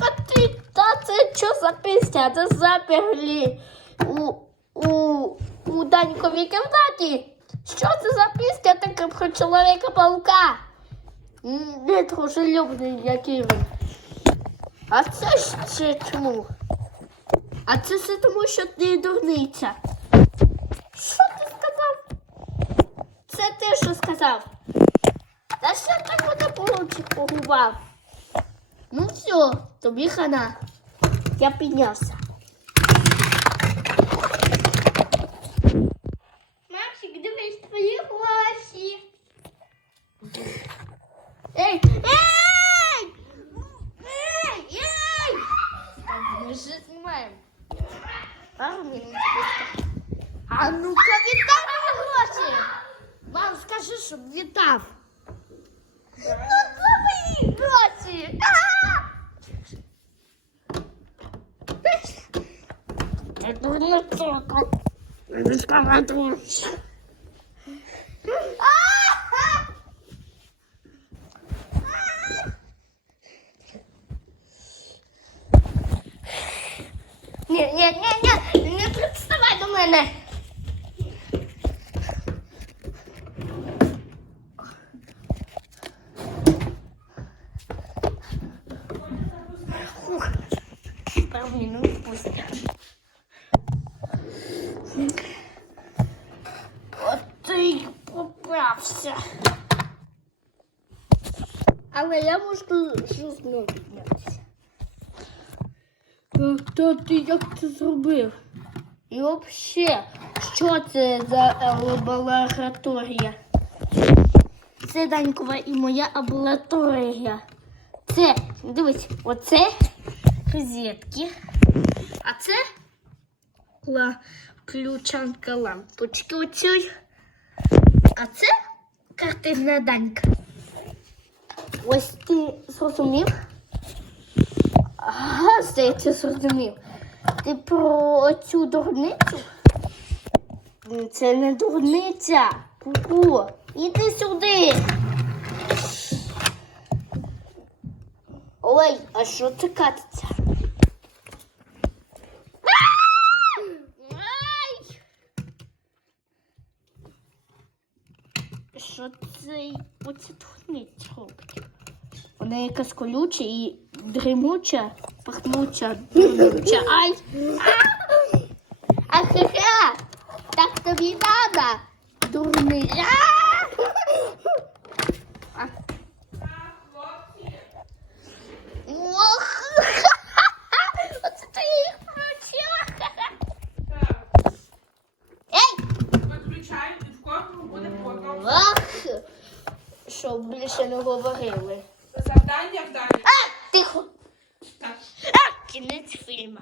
А ти, та це що за пісня? Це заперли у, у, у Даньковій кімнаті. Що це за пісня така про чоловіка-паука? М, Не дружелюбний, який він. А це ще чому? А це все тому, що ти дурниця. Що ти сказав? Це ти що сказав? Та що так мене получить погубав? Ну все, тобі хана. Я піднявся. Максик, дивись твої гроші. Ей! Ей! Ей! Ей! Так, Ми ж знімаємо. Пару минут спустя. А ну-ка віддай мені гроші! Мам, скажи, щоб віддав. Ну це мої гроші! А! Ні, ні, ні, ні, не приставай до мене. Фух, пару минут спустя. От ти поправся. Але я можу щось знову піднятися. Та ти як це зробив? І взагалі, що це за е, лабораторія? Це Данькова і моя лабораторія. Це, дивись, оце розетки. А це ключанка лампочки оцій. А це картинна данька. Ось ти зрозумів? Ага, здається, зрозумів. Ти про цю дурницю? Це не дурниця. Ку-ку. Іди сюди. Ой, а що це катиться? Ай! Що цей дурниця робить? Вона якась колюча і дремуча, пахнуча, дримуча. Ай! А! Ахе-хе! Так тобі треба, дурний. Щоб більше не говорили. Завдання завдання вдання. А! Тихо! Так. А! Кінець фільму.